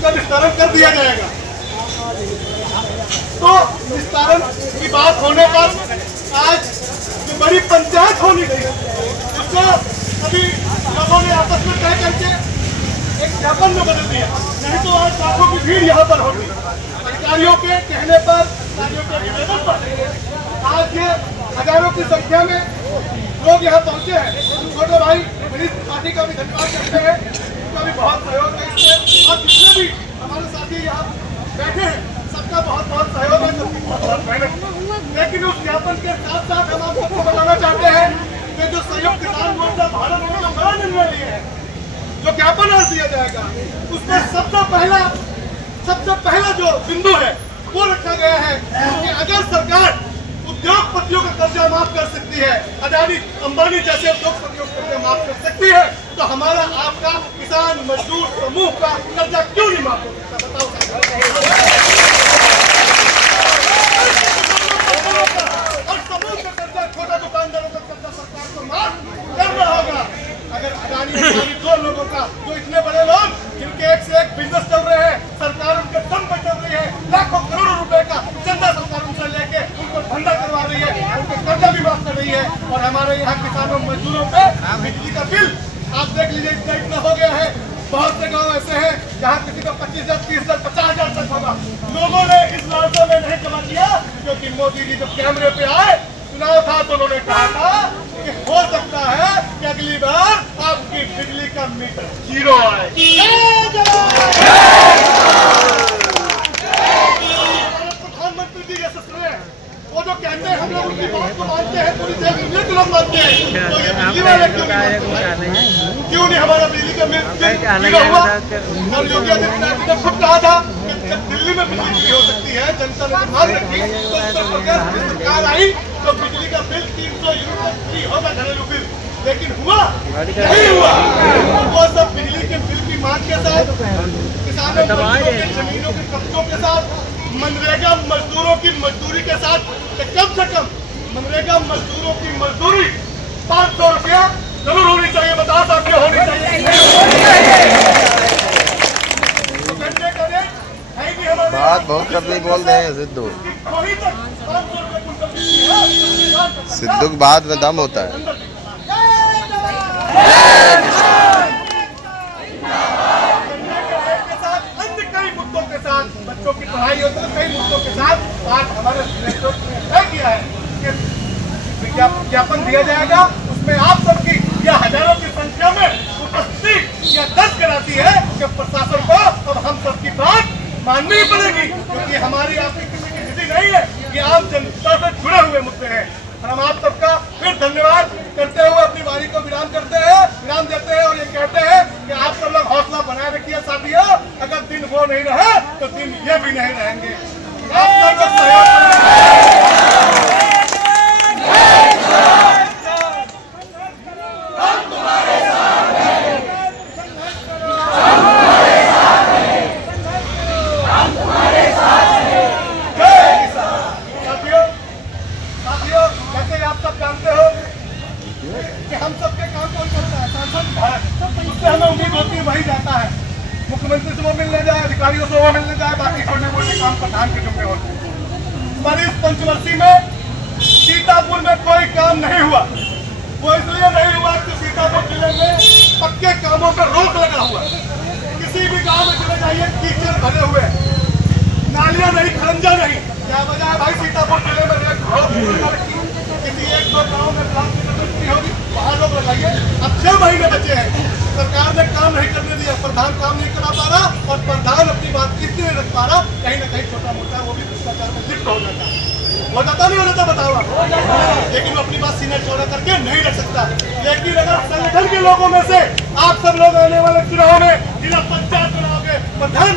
उनका निस्तारण कर दिया जाएगा। तो निस्तारण की बात होने पर आज जो बड़ी पंचायत होनी थी उसको अभी लोगों ने आपस में तय करके एक ज्ञापन में बदल दिया, नहीं तो आज लाखों की भीड़ यहाँ पर होगी। अधिकारियों के कहने पर, अधिकारियों के निवेदन पर आज ये हजारों की संख्या में लोग यहाँ पहुंचे हैं। छोटे भाई पुलिस पार्टी का भी धन्यवाद करते हैं, उनका भी बहुत सहयोग है इसमें, और जितने भी हमारे साथी यहाँ बैठे हैं सबका बहुत बहुत सहयोग है, सबकी बहुत बहुत मेहनत। लेकिन उस ज्ञापन के साथ साथ हम आप सबको बताना चाहते हैं कि जो संयुक्त किसान मोर्चा भारत में जो बड़ा निर्णय लिए है, जो ज्ञापन आज दिया जाएगा, उसमें सबसे पहला जो बिंदु है वो रखा गया है कि अगर सरकार उद्योगपतियों का कर्जा माफ कर सकती है, अदानी अंबानी जैसे उद्योगपतियों का कर्जा माफ कर सकती है, तो हमारा आपका किसान मजदूर समूह का कर्जा क्यों नहीं माफ हो सकता? बताओ। और समूह का कर्जा, छोटा दुकानदारों का कर्जा सरकार को माफ करना होगा। अगर अदानी अंबानी दो लोगों का, जो इतने बड़े लोग जिनके एक से एक बिजनेस चल रहे हैं, सरकार उनके दम पर चल रही है, लाखों करोड़ों रुपए का चंदा सरकार उनसे लेके उनको धंधा करवा रही है, उनके कर्जा भी माफ कर रही है। और हमारे यहाँ किसानों मजदूरों पे बिजली का बिल आप देख लीजिए इतना हो गया है। बहुत से गांव ऐसे हैं जहाँ किसी का 25,000, 30,000, 50,000 तक होगा। लोगों ने इस लालसा में नहीं जमा किया, क्योंकि मोदी जी जब कैमरे पे आए, चुनाव था तो उन्होंने कहा था कि हो सकता है कि अगली बार आपकी बिजली का मीटर 0 आए। प्रधानमंत्री जी जैसे सुने, वो जो कहते हैं हम लोग उनकी बात को मानते हैं, पूरी देश दुनिया के लोग मानते हैं, तो ये बिजली वाले क्यों नहीं हमारा बिजली का मीटर हुआ? और योगी आदित्यनाथ जी ने खुद कहा था कि जब दिल्ली में बिजली नहीं हो सकती है, जनता ने मान रखी, तो उत्तर प्रदेश की सरकार आई तो बिजली का बिल 300 यूनिट फ्री होगा, घरेलू बिल। लेकिन हुआ नहीं हुआ। वो सब बिजली के बिल की मांग के साथ, किसानों के जमीनों के कब्जों के साथ, मनरेगा मजदूरों की मजदूरी के साथ, कम से कम मनरेगा मजदूरों की मजदूरी 500 रुपया जरूर होनी चाहिए। बता सकते होनी चाहिए। बात बहुत कभी बोल रहे हैं सिद्धू। सिद्धू की बात में दम होता है। कई मुद्दों के साथ, बच्चों की पढ़ाई होती है, कई मुद्दों के साथ आज हमारे नेतृत्व ने तय किया है कि विज्ञापन दिया जाएगा। उसमें आप सबकी या हजारों की संख्या में उपस्थिति या दर्ज कराती है कि प्रशासन को अब हम सबकी बात माननी पड़ेगी, क्योंकि हमारी आपकी किसी की स्थिति नहीं है, ये आम जनता से जुड़े हुए मुद्दे हैं। हम आप सबका फिर धन्यवाद करते हुए अपनी वाणी को विराम देते हैं और ये कहते हैं कि आप सब लोग हौसला बनाए रखिए साथियों। अगर दिन वो नहीं रहे तो दिन ये भी नहीं रहेंगे। आप सबका सहयोग मुख्यमंत्री से वो मिलने जाए, अधिकारियों से वो मिलने जाए, बाकी छोटे मोटे काम प्रधान के जुम्मे होते हैं। पर इस पंचवर्षीय में सीतापुर में कोई काम नहीं हुआ। वो इसलिए नहीं हुआ कि सीतापुर जिले में पक्के कामों पर रोक लगा हुआ। किसी भी गांव में चले जाइए, कीचड़ भरे हुए, नालियां नहीं, खरंजा नहीं। क्या वजह है भाई? सीतापुर जिले में किसी एक दो गाँव में ब्लॉक की जरूरत होगी, वहाँ लोग लगाइए। अब 6 महीने बचे हैं, सरकार ने काम नहीं करने दिया, प्रधान काम नहीं करा पा रहा, और प्रधान अपनी बात कितनी नहीं रख पा रहा। कहीं ना कहीं छोटा मोटा वो भी भ्रष्टाचार में लिप्त हो जाता है। हो जाता नहीं हो जाता बताओ, लेकिन वो अपनी बात सीने चौड़ा करके नहीं रख सकता। लेकिन अगर संगठन के लोगों में से आप सब लोग आने वाले चुनाव में, जिला पंचायत चुनाव के प्रधान